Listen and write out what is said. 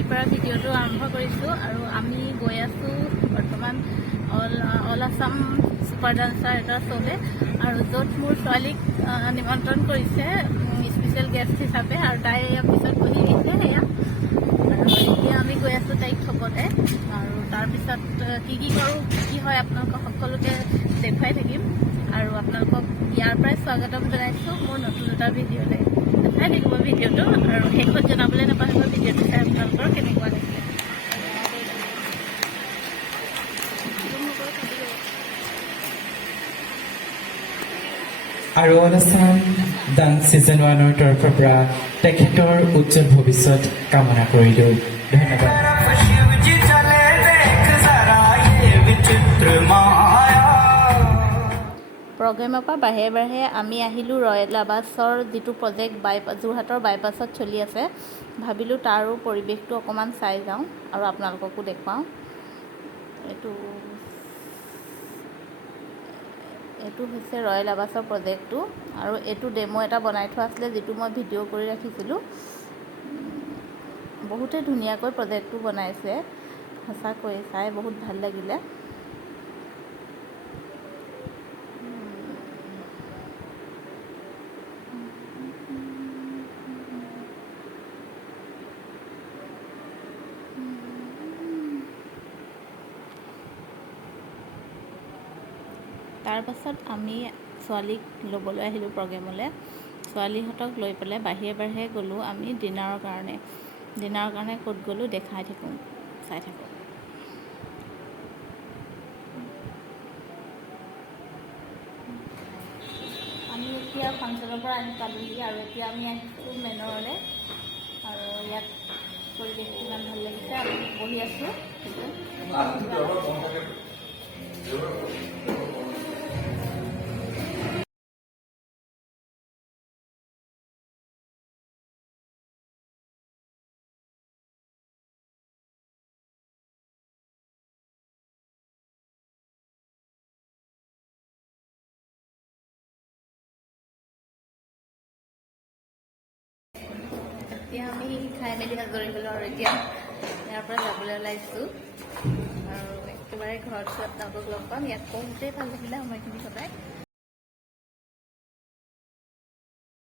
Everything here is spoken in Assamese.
গাড়ীৰ পৰা ভিডিঅ'টো আৰম্ভ কৰিছোঁ আৰু আমি গৈ আছোঁ বৰ্তমান অল আছাম ছুপাৰ ডান্সাৰ এটা শ্ব'লে আৰু য'ত মোৰ ছোৱালীক নিমন্ত্ৰণ কৰিছে স্পেচিয়েল গেষ্ট হিচাপে আৰু তাই পিছত বহি আহিছে সেয়া আৰু এতিয়া আমি গৈ আছোঁ তাইক থ'বলৈ আৰু তাৰপিছত কি কৰোঁ কি হয় আপোনালোকক সকলোকে দেখুৱাই থাকিম আৰু আপোনালোকক ইয়াৰ পৰাই স্বাগতম জনাইছোঁ মোৰ নতুন এটা ভিডিঅ'লৈ দেখাই থাকিব ভিডিঅ'টো আৰু শেষত জনাবলৈ নাপাহৰিব ভিডিঅ'টো চাই আপোনালোকৰ কেনেকুৱা লাগিছে আৰু অল আছাম ডান্স ছিজন 1ৰ তৰফৰ পৰা তেখেতৰ উজ্জ্বল ভৱিষ্যত কামনা কৰিলোঁ। ধন্যবাদ। প্ৰগ্ৰেমৰ পৰা বাহিৰে বাহিৰে আমি আহিলোঁ ৰয়েল আৱাসৰ যিটো প্ৰজেক্ট যোৰহাটৰ বাইপাছত চলি আছে ভাবিলোঁ তাৰো পৰিৱেশটো অকণমান চাই যাওঁ আৰু আপোনালোককো দেখুৱাওঁ। এইটো হৈছে ৰয়েল আৱাসৰ প্ৰজেক্টটো আৰু এইটো ডেমো এটা বনাই থোৱা আছিলে যিটো মই ভিডিঅ' কৰি ৰাখিছিলোঁ। বহুতে ধুনীয়াকৈ প্ৰজেক্টটো বনাইছে, সঁচাকৈ চাই বহুত ভাল লাগিলে। তাৰপাছত আমি ছোৱালীক ল'বলৈ আহিলোঁ প্ৰগ্ৰেমলৈ। ছোৱালীহঁতক লৈ পেলাই বাহিৰে বাহিৰে গ'লোঁ আমি ডিনাৰৰ কাৰণে ক'ত গ'লোঁ দেখাই থাকোঁ, চাই থাকোঁ। আমি এতিয়া ফাংচনৰ পৰা আহি পালোঁহি আৰু এতিয়া আমি আহিছোঁ মেনৰলৈ আৰু ইয়াত পৰিৱেশটো ইমান ভাল লাগিছে। আমি বহি আছোঁ এতিয়া আমি খাই মেলি আজৰি হ'লোঁ আৰু এতিয়া ইয়াৰ পৰা যাবলৈ ওলাইছোঁ আৰু একেবাৰে ঘৰত আপোনালোকক লগ পাম। ইয়াত বহুতেই ভাল লাগিলে সময়খিনি সদায়।